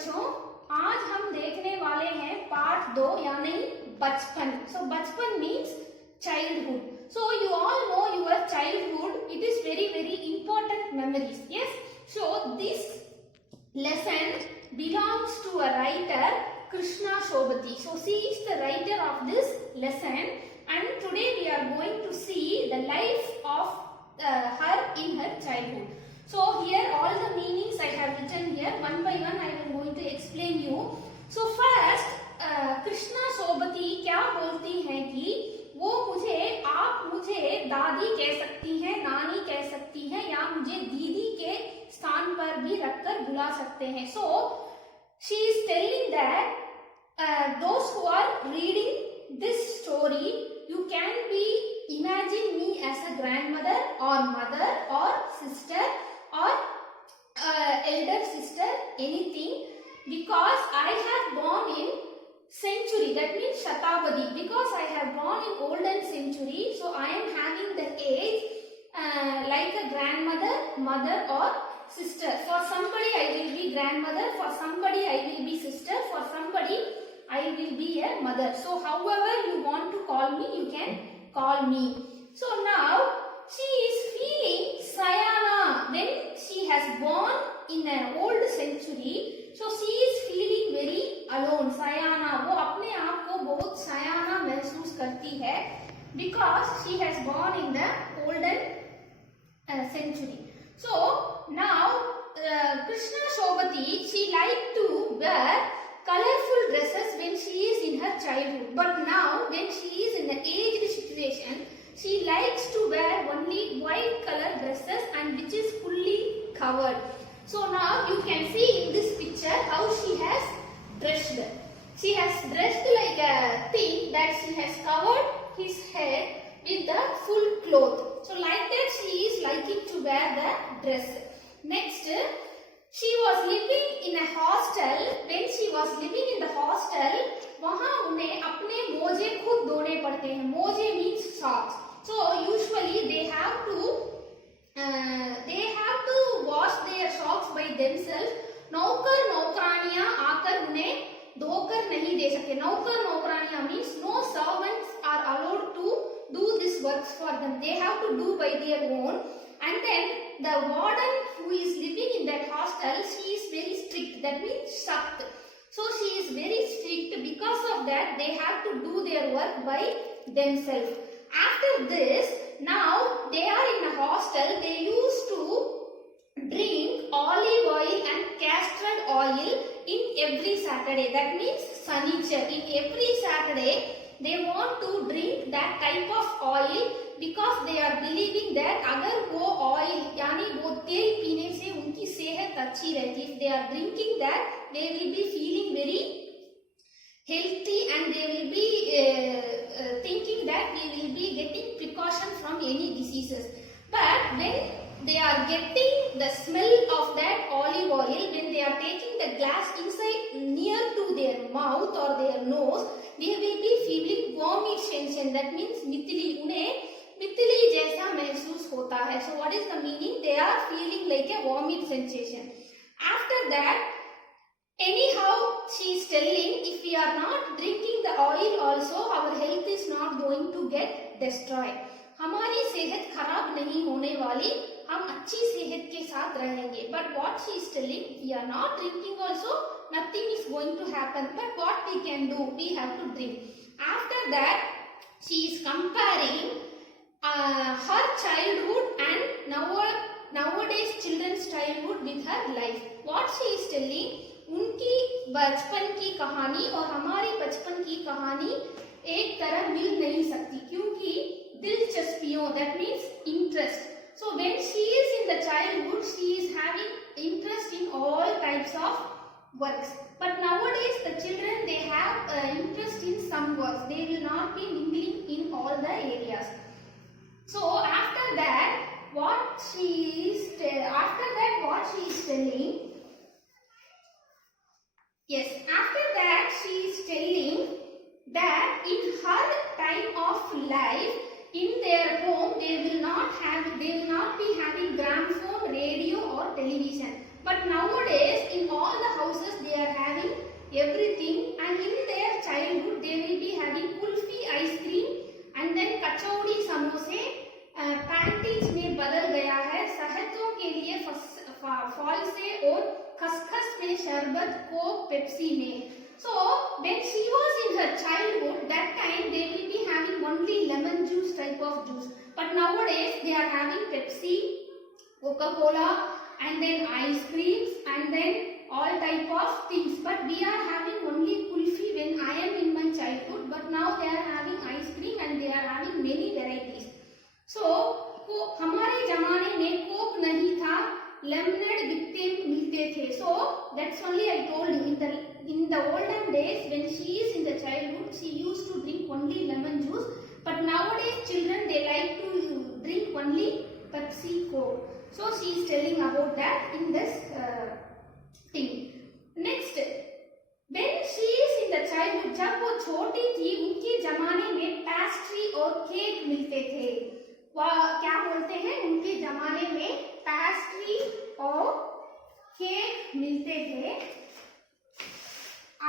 बच्चों, आज हम देखने वाले हैं पार्ट 2 यानी बचपन। सो बचपन means childhood. So you all know your childhood. It is very important memories. Yes. So this lesson belongs to a writer, Krishna Shobati. So she is the writer of this lesson, and today we are going to see the life of her in her childhood. So here all the meanings I have written here. One by one I am going to explain you. So first Krishna Sobti क्या बोलती हैं कि वो आप मुझे दादी कह सकती हैं, नानी कह सकती हैं, या मुझे दीदी के स्थान पर भी रखकर बुला सकते हैं. So she is telling that those who are reading this story, you can be imagine me as a grandmother or mother or sister or elder sister, anything, because I have born in century, that means Shatabadi, because I have born in golden century, so I am having the age like a grandmother, mother or sister. For somebody I will be grandmother, for somebody I will be sister, for somebody I will be a mother. So however you want to call me, you can call me. So now she is feeling Sayana when she has born in an old century. So she is feeling very alone. Sayana, वो अपने आप को बहुत Sayana महसूस करती है because she has born in the olden century. So now Krishna Shobati, she liked to wear colorful dresses when she is in her childhood, but now when she is in the aged situation, she likes to wear only white color dresses and which is fully covered. So now you can see in this picture how she has dressed. She has dressed like a thing that she has covered his head with the full cloth. So like that she is liking to wear the dress. Next, she was living in a hostel. When she was living in the hostel, वहाँ उन्हें अपने मोजे खुद धोने पड़ते हैं. मोजे means socks. So usually they have to wash their socks by themselves. नौकर नौकरानियां आकर उन्हें धोकर नहीं दे सकते. नौकर नौकरानियां means no servants are allowed to do this works for them. They have to do by their own. And then the warden who is living in that hostel, she is very strict. That means Sakt. So she is very strict. Because of that, they have to do their work by themselves. After this, now they are in a hostel. They used to drink olive oil and castor oil in every Saturday. That means Sanichar. In every Saturday, they want to drink that type of oil because they are believing that अगर वो oil यानी वो तेल पीने से उनकी सेहत अच्छी रहती है. If they are drinking that, they will be feeling very healthy and they will be thinking that they will be getting precaution from any diseases. But when they are getting the smell of that olive oil, when they are taking the glass inside near to their mouth or their nose, they will be feeling vomit sensation. That means मितली, उन्हें मितली जैसा महसूस होता है. So what is the meaning? They are feeling like a vomit sensation. After that, anyhow, she is telling, if we are not drinking the oil also, our health is not going to get destroyed. हमारी सेहत खराब नहीं होने वाली, हम अच्छी सेहत के साथ रहेंगे. But what she is telling, if we are not drinking also, nothing is going to happen. But what we can do, we have to drink. After that, she is comparing her childhood and nowadays children's childhood with her life. What she is telling, उनकी बचपन की कहानी और हमारी बचपन की कहानी एक तरह मिल नहीं सकती क्योंकि दिलचस्पियों, that means interest. So when she is in the childhood, she is having interest in all types of works. But nowadays the children, they have interest in some works. They will not be mingling in all the areas. So after that, what she is telling. Yes, after that she is telling that in her time of life, in their home, they will not be having gramophone, radio or television. But nowadays in all the houses they are having everything, and in their childhood they will be having kulfi ice cream and then कचौड़ी समोसे. Panties में बदल गया है शहतों के लिए fall से और खसखस में शरबत कोक पेप्सी में. So when she was in her childhood, that time they will be having only lemon juice type of juice. But nowadays they are having Pepsi, Coca-Cola, and then ice creams, and then all type of things. But we are having only kulfi when I am in my childhood. But now they are having ice cream and they are having many varieties. So हमारे जमाने में Coke नहीं था, lemonade मिलते थे. So that's only I told you, in the olden days when she is in the childhood, she used to drink only lemon juice. But nowadays children they like to drink only Pepsi, Coke. So she is telling about that in this thing. Next, when she is in the childhood, जब वो छोटी थी उनके जमाने में pastry और cake मिलते थे. वह क्या बोलते हैं, उनके जमाने में पेस्ट्री और केक मिलते थे.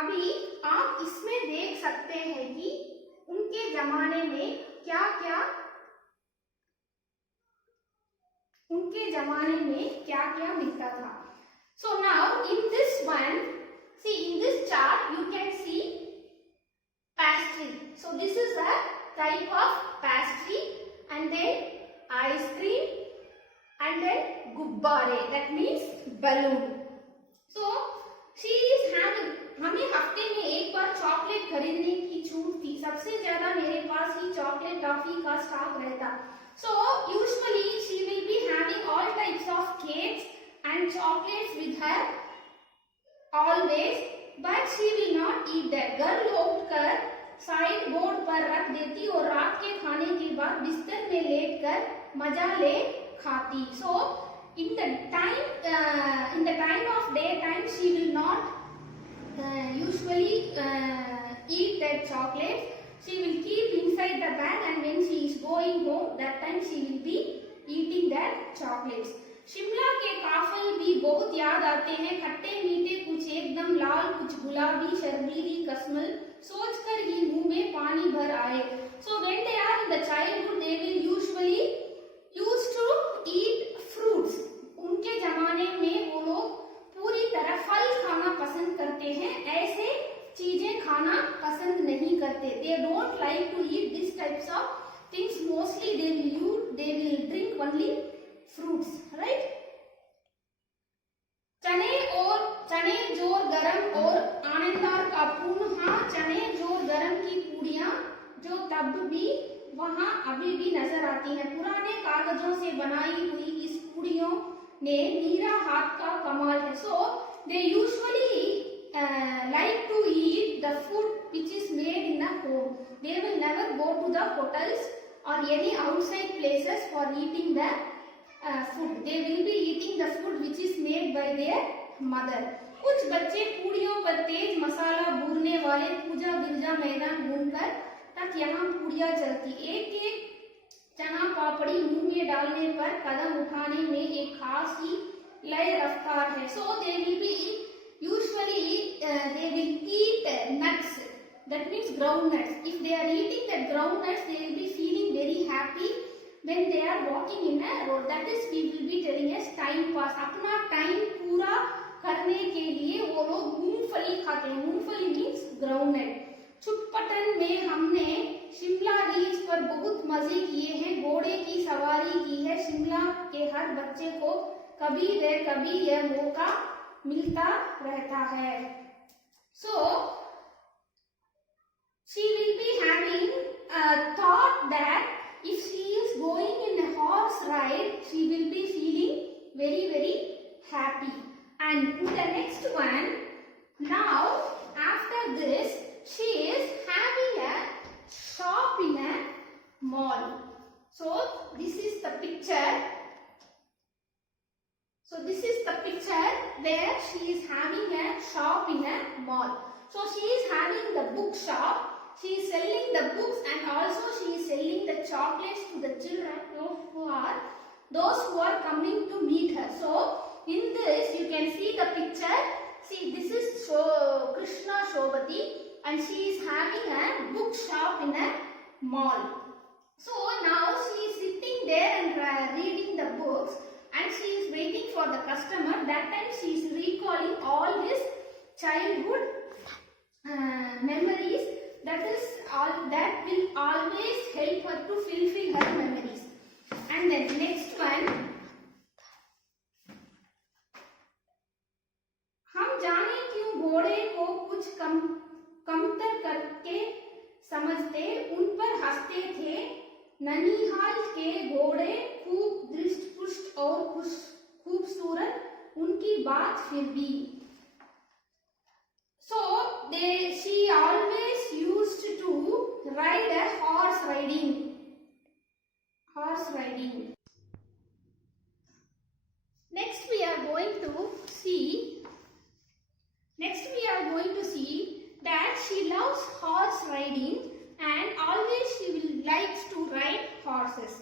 अभी आप इसमें देख सकते हैं कि उनके जमाने में क्या क्या मिलता था. So now in this one, see in this chart you can see pastry. So this is a type of pastry, and then ice cream, and then gubbare, that means balloon. So she is having, हमें हफ्ते में एक बार chocolate खरीदने की छूट थी. सबसे ज्यादा मेरे पास ही चॉकलेट टॉफी का स्टॉक रहता. So usually she will be having all types of cakes and chocolates with her always, but she will not eat that. घर लौटकर साइड बोर्ड पर रख देती और रात के खाने के बाद बिस्तर में लेटकर मजा ले खाती. So in the time of daytime she will not usually eat that chocolate. She will keep inside the bag, and when she is going home, that time she will be eating that chocolates. Shimla के काफल भी बहुत याद आते हैं, खट्टे मीठे, कुछ एकदम लाल, कुछ गुलाबी शर्बीली कस्मल, सोचकर ही मुंह में पानी भर आए. So when they are in the childhood, they will usually used to eat fruits. उनके जमाने में वो लोग पूरी तरह फल खाना पसंद करते हैं, ऐसे चीजें खाना पसंद नहीं करते. They don't like to eat this types of things. Mostly they will drink only fruits, right? चने जोर गरम और आनंदार का पूर्ण. हाँ, चने जोर गरम की पूड़ियाँ जो तब भी वहाँ अभी भी नजर आती हैं. पुराने कागजों से बनाई हुई इस पूड़ियों ने मीरा हाथ का कमाल है. So they usually like to eat the food which is made in a home. They will never go to the hotels or any outside places for eating the food. They will be eating the food which is made by their mother. कुछ बच्चे पूड़ियों पर तेज मसाला भूनने वाले पूजा गिरजा मैदान घूमकर तक यहाँ पूड़ियाँ चलती. एक एक चना पापड़ी मुंह में डालने पर कदम उठाने में एक खास ही लय रफ्तार है. So they will be usually they will eat nuts. That means groundnuts. If they are eating that groundnuts, they will be feeling very happy when they are walking in a road. That is, we will be telling as time pass. अपना time पूरा करने के लिए वो लोग मूंगफली खाते हैं. मूंगफली मीन्स ग्राउंडनट. छुटपटन में हमने शिमला रीच पर बहुत मजे किए हैं, घोड़े की सवारी की है. शिमला के हर बच्चे को कभी न कभी यह मौका मिलता रहता है. So she will be having a thought that if she is going in a horse ride, she will be feeling very, very happy. And in the next one, now after this, she is having a shop in a mall. So this is the picture. So this is the picture where she is having a shop in a mall. So she is having the book shop. She is selling the books, and also she is selling the chocolates to the children those who are coming to meet her. So in this you can see the picture. See, this is Krishna Shobati, and she is having a book shop in a mall. So now she is sitting there and reading the books, and she is waiting for the customer. That time she is recalling all his childhood memories. That will always help her to fulfill her memories. And then next one, हम जाने क्यों घोड़े को कुछ कमतर करके समझते, उन पर हंसते थे ननिहाल के घोड़े, खूब दृष्ट पुष्ट और खूबसूरत उनकी बात फिर भी. So she always used to ride a horse riding. Next we are going to see that she loves horse riding and always she will likes to ride horses.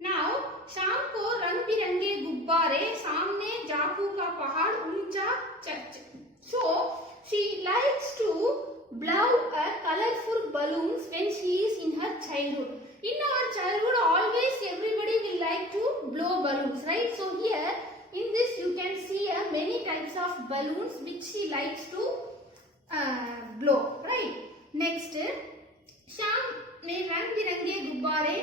Now शाम को रंग बिरंगे गुब्बारे, सामने जाकू का पहाड़, ऊंचा church. So she likes to blow a colorful balloons when she is in her childhood. In our childhood, always everybody will like to blow balloons, right? So here in this you can see many types of balloons which she likes to blow, right? Next, शाम में रंग बिरंगे गुब्बारे,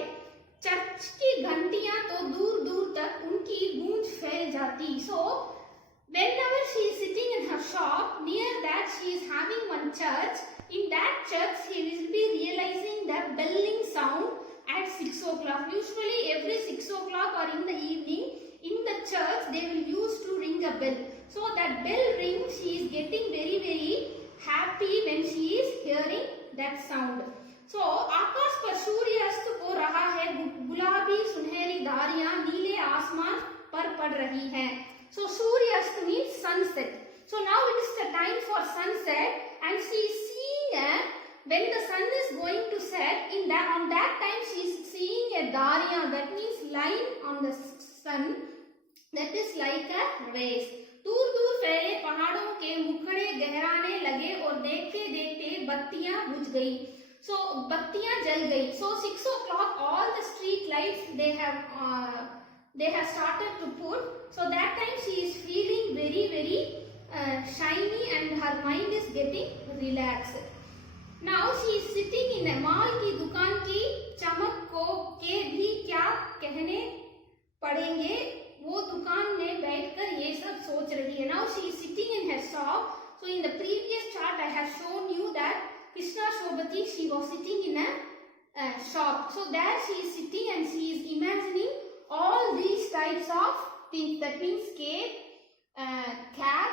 church की घंटियां तो दूर दूर तक उनकी गूंज फैल जाती. So whenever she is sitting in her shop, near that she is having one church. In that church she will be realizing the belling sound at 6 o'clock. Usually every 6 o'clock or in the evening in the church they will use to ring a bell. So that bell ring, she is getting very very happy when she is hearing that sound. So आकाश पर सूर्य अस्त हो रहा है, गुलाबी सुनहरी धारियां नीले आसमान पर पड़ रही हैं. So Surya Ast means sunset. So now it is the time for sunset, and she is seeing when the sun is going to set. On that time she is seeing a dariya, that means line on the sun, that is like a race. दूर दूर फैले पहाड़ों के मुखड़े गहराने लगे और देखते देखते बत्तियां बुझ गई. So बत्तियां जल गई. So 6 o'clock all the street lights they have started to put. So that time she is feeling very very shiny and her mind is getting relaxed. Now she is sitting in a mall की दुकान की चमक को के भी क्या कहने पड़ेंगे, वो दुकान में बैठकर ये सब सोच रही है. Now she is sitting in her shop. So in the previous chart I have shown you that Krishna Shobati, she was sitting in a shop. So there she is sitting and she is imagining all these types of things. That means cake, cat,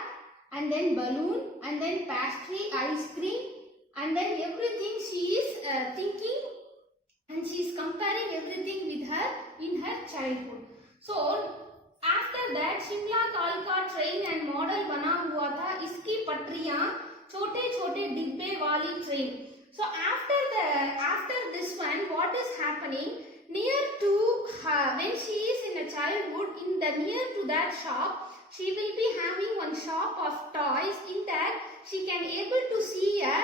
and then balloon, and then pastry, ice cream, and then everything she is thinking, and she is comparing everything with her in her childhood. So after that Shimla कालका train and model बना हुआ था, इसकी पटरियां छोटे छोटे डिब्बे वाली train. So after this one, what is happening? Near to her, when she is in a childhood, in the near to that shop, she will be having one shop of toys. In that, she can able to see a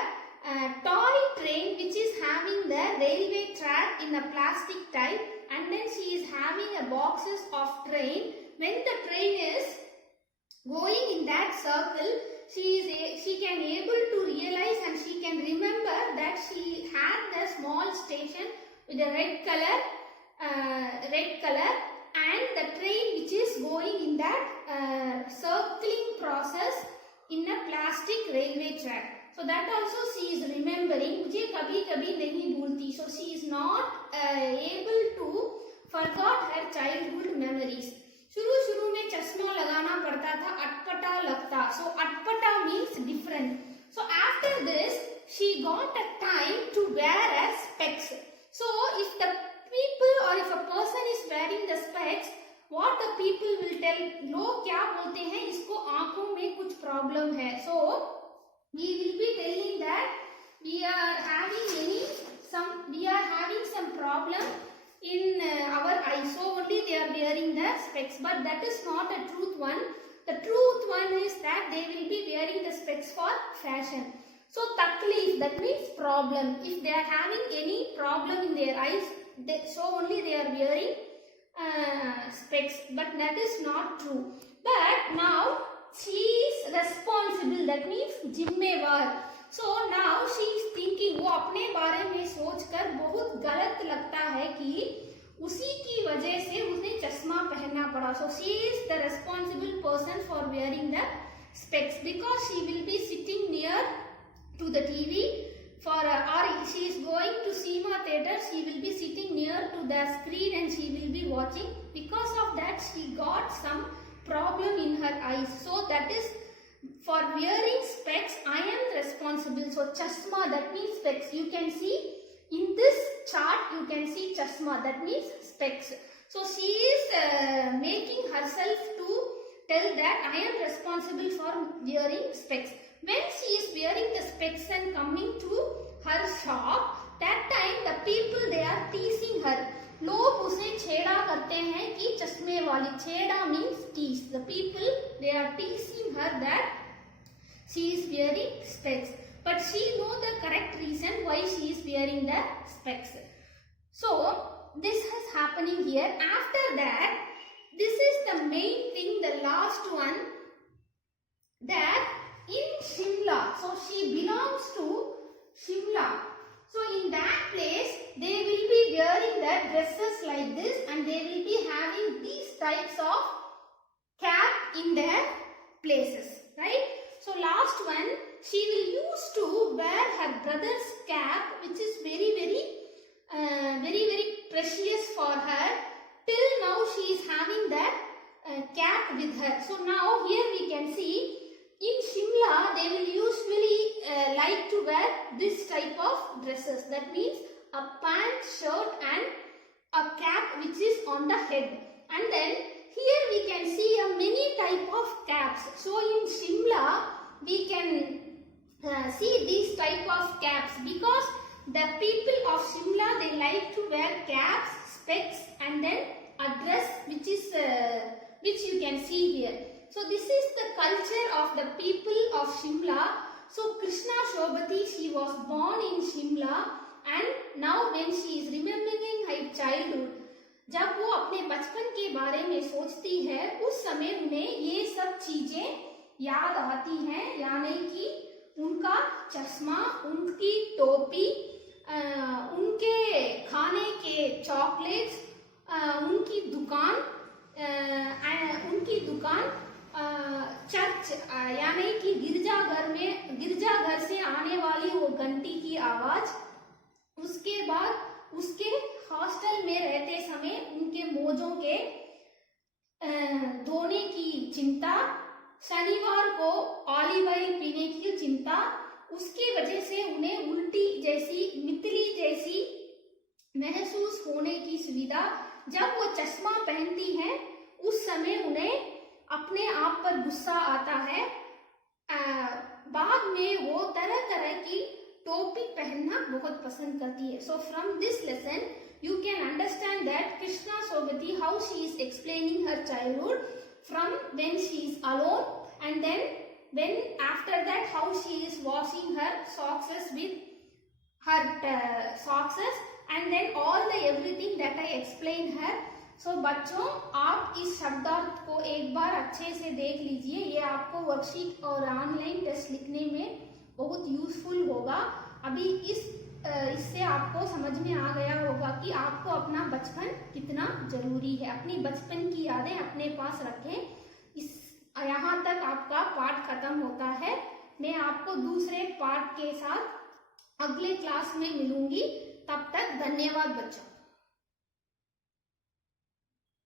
toy train which is having the railway track in a plastic type, and then she is having a boxes of train. When the train is going in that circle, she can able to realize and she can remember that she had the small station with a red color and the train which is going in that circling process in a plastic railway track. So that also she is remembering. मुझे कभी कभी नहीं भूलती. So she is not able to forgot her childhood memories. शुरू में चश्मा लगाना पड़ता था, अटपटा लगता. So अटपटा means different. So after this she got a time to wear a specs. So if the people or if a person is wearing the specs, what the people will tell, लोग क्या बोलते हैं, इसको आंखों में कुछ problem है. So we will be telling that we are having some problem in our eyes, so only they are wearing the specs, but that is not a truth one. The truth one is that they will be wearing the specs for fashion. So taklif, that means problem. If they are having any problem in their eyes, so only they are wearing specs. But that is not true. But now she is responsible. That means जिम्मेवार. So now she is thinking, वो अपने बारे में सोचकर बहुत गलत लगता है कि उसी की वजह से उसने चश्मा पहनना पड़ा. So she is the responsible person for wearing the specs because she will be sitting near to the TV for or she is going to cinema theater. She will be sitting near to the screen and she will be watching. Because of that, she got some problem in her eyes. So that is for wearing specs. I am responsible. So chashma, that means specs. You can see in this chart, you can see chashma, that means specs. So she is making herself to tell that I am responsible for wearing specs. When she is wearing the specs and coming to her shop, that time the people, they are teasing her. लोग उसे छेड़ा करते हैं कि चश्मे वाली. छेड़ा means tease. The people, they are teasing her that she is wearing specs. But she knows the correct reason why she is wearing the specs. So this is happening here. After that, this is the main thing, the last one, that in Shimla, so she belongs to Shimla. So in that place, they will be wearing the dresses like this and they will be having these types of cap in their places, right? So last one, she will used to wear her brother's cap, which is very precious for her. Till now she is having that cap with her. So now here we can see in Shimla they will usually like to wear this type of dresses. That means a pant, shirt and a cap which is on the head. And then here we can see a many type of caps. So in Shimla we can see these type of caps because the people of Shimla, they like to wear caps, specs and then a dress which you can see here. So this is the culture of the people of Shimla. So Krishna Shobhati, she was born in Shimla and now when she is remembering her childhood, जब वो अपने बचपन के बारे में सोचती है उस समय उन्हें ये सब चीजें याद आती हैं. यानी कि उनका चश्मा, उनकी टोपी, उनके खाने के चॉकलेट्स, उनकी दुकान चर्च यानी कि गिरजाघर से आने वाली वो घंटी की आवाज. उसके बाद उसके हॉस्टल में रहते समय उनके मोजों के धोने की चिंता, शनिवार को ऑलिव ऑयल पीने की चिंता. उसकी वजह से उन्हें उल्टी जैसी, मितली जैसी महसूस होने की सुविधा. जब वो चश्मा पहनती हैं उस समय उन्हें अपने आप पर गुस्सा आता है. बाद में वो तरह तरह की टोपी पहनना बहुत पसंद करती है. So from this lesson you can understand that Krishna Shobhati, how she is explaining her childhood from when she is alone and then when after that how she is washing her socks with her socks and then all the everything that I explained her. So बच्चों, आप इस शब्दार्थ को एक बार अच्छे से देख लीजिए. ये आपको वर्कशीट और ऑनलाइन टेस्ट लिखने में बहुत यूजफुल होगा. अभी इससे आपको समझ में आ गया होगा कि आपको अपना बचपन कितना जरूरी है. अपनी बचपन की यादें अपने पास रखें. यहाँ तक आपका पाठ खत्म होता है. मैं आपको दूसरे पाठ के साथ अगले क्लास में मिलूंगी. तब तक धन्यवाद बच्चों.